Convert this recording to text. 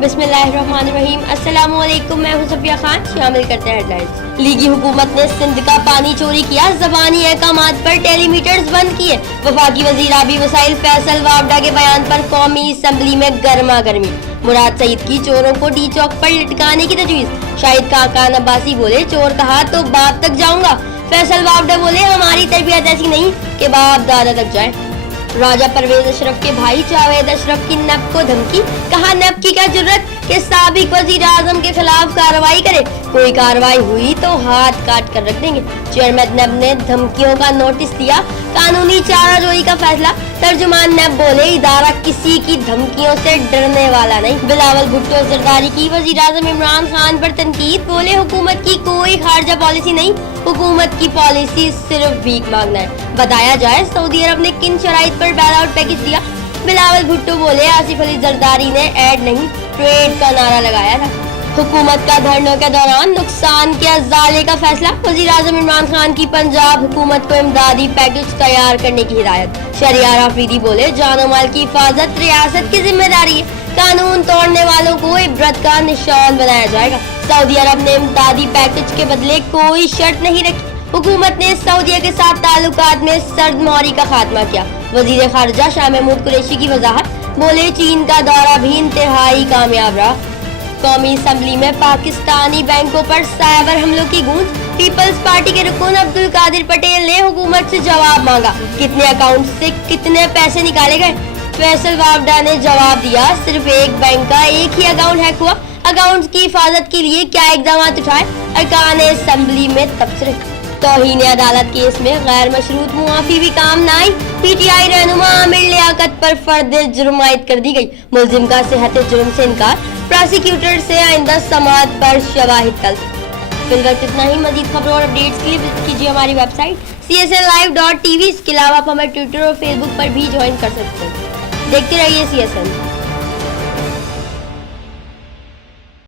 बिस्मिल्लाहिर्रहमानिर्रहीम। अस्सलामु अलैकुम, मैं हूं सफिया खान। शामिल करते हैं हेडलाइंस। लीगी हुकूमत ने सिंध का पानी चोरी किया, ज़बानी अहकामात पर टेलीमीटर्स बंद किए। वफाकी वज़ीर आबी वसाइल फैसल वावडा के बयान पर कौमी असम्बली में गर्मा गर्मी। मुराद सईद की चोरों को डी चौक पर लटकाने की तजवीज़। शाहिद खाकान अब्बासी बोले चोर कहा तो बाप तक जाऊंगा। फैसल वावडा बोले हमारी तरबियत ऐसी नहीं कि बाप दादा तक जाए। राजा परवेज अशरफ के भाई जावेद अशरफ की नब को धमकी। कहा नब की क्या जुर्रत कि साबिक वजीर आजम के खिलाफ कार्रवाई करे, कोई कार्रवाई हुई तो हाथ काट कर रख देंगे। चेयरमैन नब ने धमकियों का नोटिस दिया, कानूनी चाराजोई का फैसला। तर्जुमान नब बोले इदारा किसी की धमकियों से डरने वाला नहीं। बिलावल भुट्टो जरदारी की वजीर आजम इमरान खान पर तनकीद। बोले हुकूमत की कोई खारजा पॉलिसी नहीं, हुकूमत की पॉलिसी सिर्फ भीख मांगना है। बताया जाए सऊदी अरब ने किन शराइत पर बैल आउट पैकेज दिया। बिलावल भुट्टो बोले आसिफ अली जरदारी ने ऐड नहीं ट्रेड का नारा लगाया था। हुकूमत का धरनों के दौरान नुकसान के अजाले का फैसला। वजीर आजम इमरान खान की पंजाब हुकूमत को इमदादी पैकेज तैयार करने की हिदायत। शहरियार आफरीदी बोले जानो माल की हिफाजत रियासत की जिम्मेदारी है, कानून तोड़ने वालों को इबरत का निशान बनाया जाएगा। सऊदी अरब ने इमदादी पैकेज के बदले कोई शर्त नहीं रखी। हुकूमत ने सऊदीया के साथ ताल्लुकात में सर्द मोहरी का खात्मा किया। वजीर खारजा शाह महमूद कुरैशी की वजाहत। बोले चीन का दौरा भी इंतहाई कामयाब रहा। कौमी असम्बली में पाकिस्तानी बैंकों पर साइबर हमलों की गूंज। पीपल्स पार्टी के रुकन अब्दुल कादिर पटेल ने हुकूमत से जवाब मांगा, कितने अकाउंट से कितने पैसे निकाले गए। फैसल वावडा ने जवाब दिया सिर्फ एक बैंक का एक ही अकाउंट हैक हुआ। अकाउंट की हिफाजत के लिए क्या इकदाम उठाए, अरकान असम्बली में तबसरे। तौहीन अदालत केस में गैर मशरूत मुआफी भी काम न आई। पीटीआई रहनुमा आमिर लियाकत पर फर्द जुर्म आयद कर दी गई। मुलजिम का सेहत जुर्म से इनकार। प्रोसिक्यूटर से आइंदा समाअत पर शवाहिद तलब। फिलहाल इतना ही। मजीद खबरों और अपडेट्स के लिए विजिट कीजिए हमारी वेबसाइट csnlive.tv। इसके अलावा आप हमें ट्विटर और फेसबुक पर भी ज्वाइन कर सकते हैं। देखते रहिए CSN।